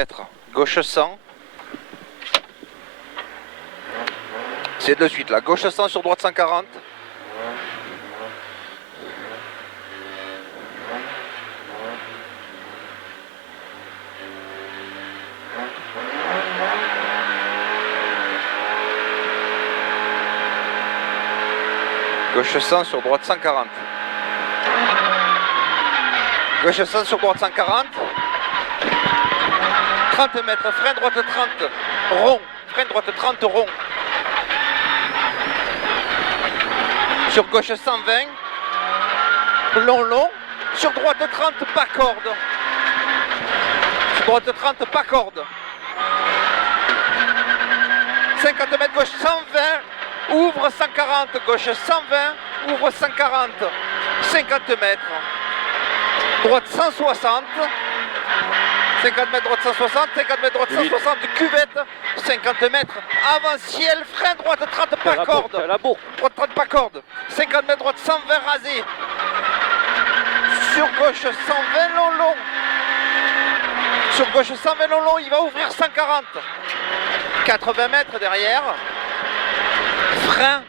mètres, gauche 100. C'est de suite là, gauche 100 sur droite 140. Gauche 100 sur droite 140. Gauche 100 sur droite 140. 30 mètres, frein droite 30, rond. Frein droite 30, rond. Sur gauche 120. Long, long. Sur droite 30, pas corde. Sur droite 30, pas corde. 50 mètres, gauche 120. Ouvre 140, gauche 120, ouvre 140, 50 mètres, droite 160, 50 mètres, droite 160, 50 mètres, droite 160, cuvette, 50 mètres, avant ciel, frein droite 30, pas corde, droite 30, pas corde, 50 mètres, droite 120, rasé, sur gauche 120, long, long, sur gauche 120, long, long, il va ouvrir 140, 80 mètres derrière, frein,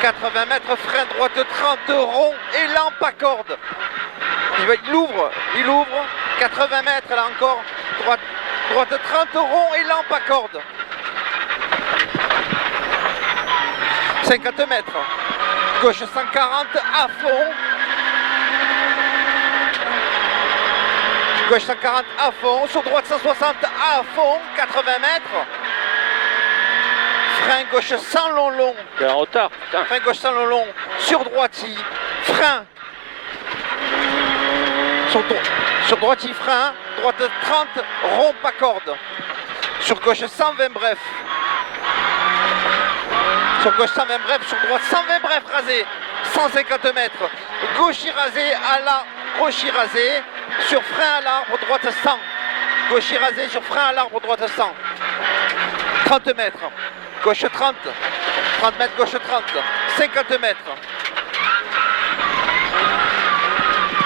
80 mètres, frein droite 30, rond, élan, pas corde. Il ouvre, 80 mètres là encore, droite 30, rond, élan, pas corde. 50 mètres, gauche 140, à fond. Gauche 140 à fond, sur droite 160 à fond, 80 mètres. Frein gauche 100 long long. T'es en retard, putain. Frein gauche 100 long long. Sur droiti. Frein. Sur droiti, frein. Droite 30. Rond pas corde. Sur gauche 120 bref. Sur gauche 120 bref. Sur droite 120 bref rasé. 150 mètres. Gauche rasé à l'arbre. Gauche rasé. Sur frein à l'arbre. Droite 100. Gauche rasé sur frein à l'arbre. Droite 100. 30 mètres. Gauche 30, 30 mètres, gauche 30, 50 mètres.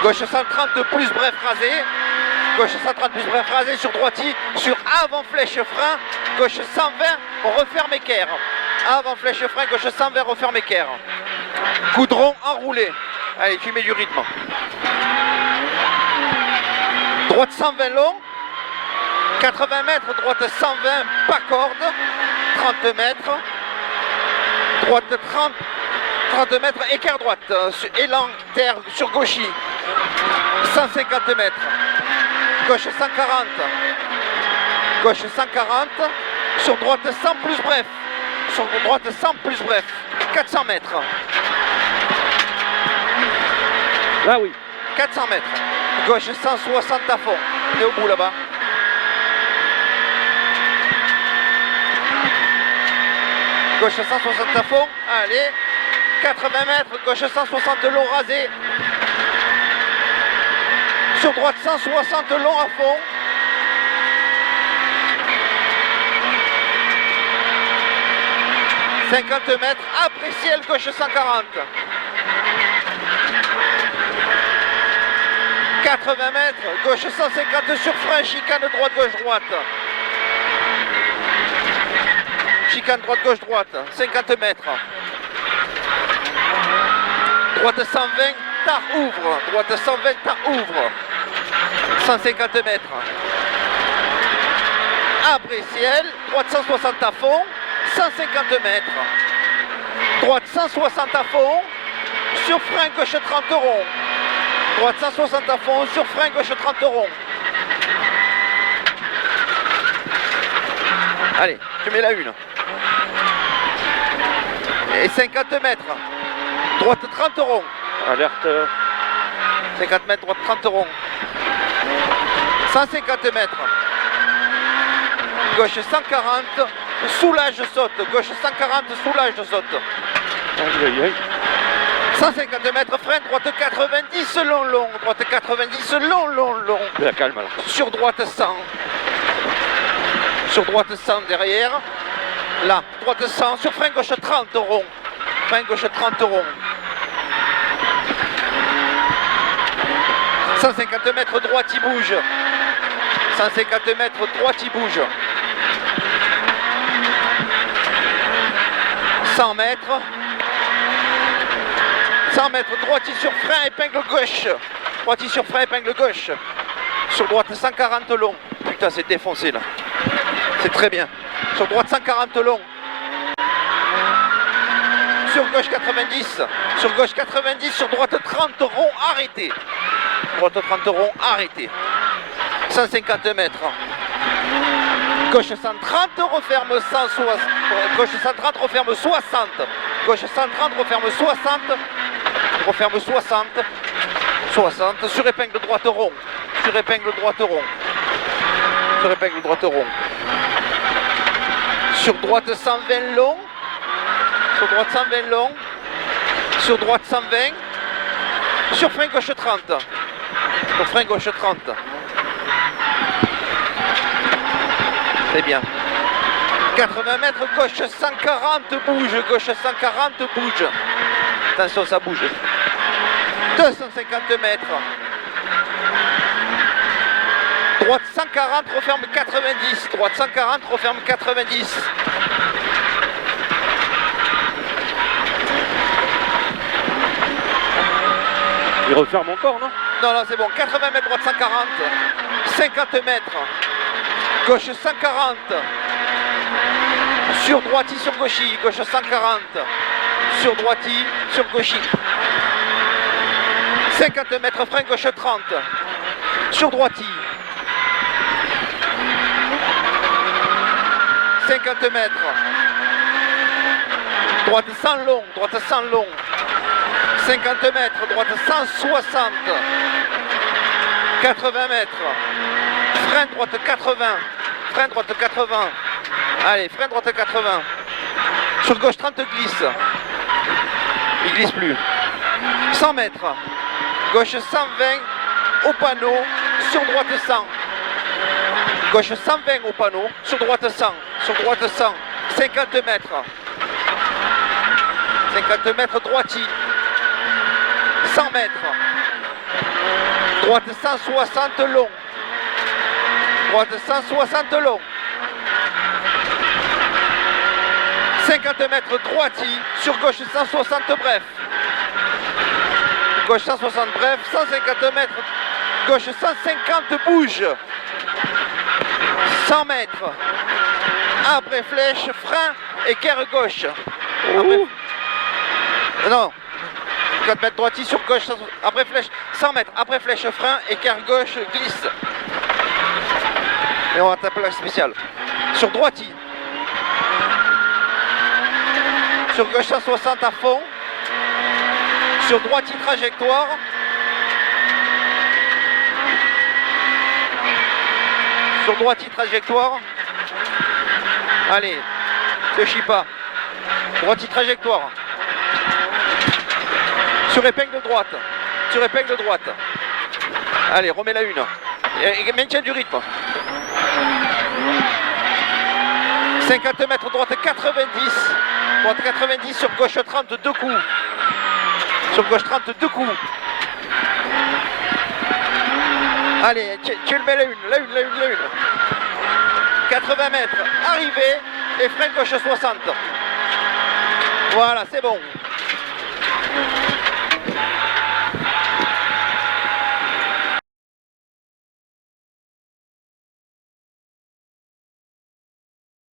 Gauche 130 plus bref rasé. Gauche 130 plus bref rasé sur droiti, sur avant flèche frein. Gauche 120, referme équerre. Avant flèche frein, gauche 120, referme équerre. Goudron enroulé. Allez, tu mets du rythme. Droite 120 long. 80 mètres, droite 120, pas corde. 30 mètres, droite 30 mètres, écart droite, élan, terre sur gauchy, 150 mètres, gauche 140, gauche 140, sur droite 100 plus bref, sur droite 100 plus bref, 400 mètres. Là oui. 400 mètres, gauche 160 à fond, t'es au bout là-bas. Gauche 160 à fond, allez, 80 mètres, gauche 160 long rasé. Sur droite 160 long à fond. « 50 mètres, après ciel, gauche 140. 80 mètres, gauche 150 sur frein, chicane droite, gauche droite. Chicane droite, gauche, droite, 50 mètres. Droite 120, tard ouvre. Droite 120, tard ouvre. 150 mètres. Après ciel, droite 160 à fond, 150 mètres. Droite 160 à fond, sur frein gauche 30 rond. Droite 160 à fond, sur frein gauche 30 rond. Allez, tu mets la une. Et 50 mètres. Droite 30 rond. Alerte. 50 mètres, droite 30 rond. 150 mètres. Gauche 140, soulage saute. Gauche 140, soulage saute. Aïe, aïe, aïe. 150 mètres, frein, droite 90, long, long. Droite 90, long, long, long. La calme alors. Sur droite 100. Sur droite 100 derrière. Là, droite 100, sur frein gauche 30 rond. Frein gauche 30 rond. 150 mètres droite, il bouge. 150 mètres, droite il bouge. 100 mètres. 100 mètres, droite sur frein, épingle gauche. Droite sur frein, épingle gauche. Sur droite 140 long. Putain, c'est défoncé là. C'est très bien. Sur droite 140 long. Sur gauche 90. Sur gauche 90. Sur droite 30 rond, arrêté. Droite 30 rond, arrêté. 150 mètres. Gauche 130, referme 160. Gauche 130, referme 60. Gauche 130, referme 60. Referme 60. 60. Sur épingle droite rond. Sur épingle droite rond. Sur épingle droite rond. Sur droite 120 long. Sur droite 120 long. Sur droite 120. Sur frein gauche 30. Sur frein gauche 30. C'est bien. 80 mètres, gauche 140, bouge. Gauche 140, bouge. Attention, ça bouge. 250 mètres. Droite 140, referme 90. Droite 140, referme 90. Il referme encore, non? Non, non, c'est bon. 80 mètres, droite 140. 50 mètres. Gauche 140. Sur droite, sur gauchis. Gauche 140. Sur droite, sur gauchis. 50 mètres, frein gauche 30. Sur droite. 50 mètres. Droite 100 long. Droite 100 long. 50 mètres. Droite 160. 80 mètres. Frein droite 80. Frein droite 80. Allez, frein droite 80. Sur gauche 30 glisse. Il glisse plus. 100 mètres. Gauche 120 au panneau. Sur droite 100. Gauche 120 au panneau. Sur droite 100. Sur droite 100. 50 mètres. 50 mètres droiti. 100 mètres. Droite 160 long. Droite 160 long. 50 mètres droiti. Sur gauche 160 bref. Gauche 160 bref. 150 mètres. Gauche 150 bouge. 100 mètres. Après flèche, frein, équerre gauche. Après... Non. 4 mètres droiti sur gauche. Après flèche, 100 mètres. Après flèche, frein, équerre gauche, glisse. Et on va taper la spéciale. Sur droiti. Sur gauche 160 à fond. Sur droiti trajectoire. Sur droiti trajectoire. Allez, ne chie pas. Droiti trajectoire. Sur épingle droite. Sur épingle droite. Allez, remets la une. Et maintien du rythme. 50 mètres, droite 90. Droite 90 sur gauche 30, 2 coups. Sur gauche 30, 2 coups. Allez, tu le mets la une. 80 mètres, arrivée et frein gauche 60. Voilà, c'est bon.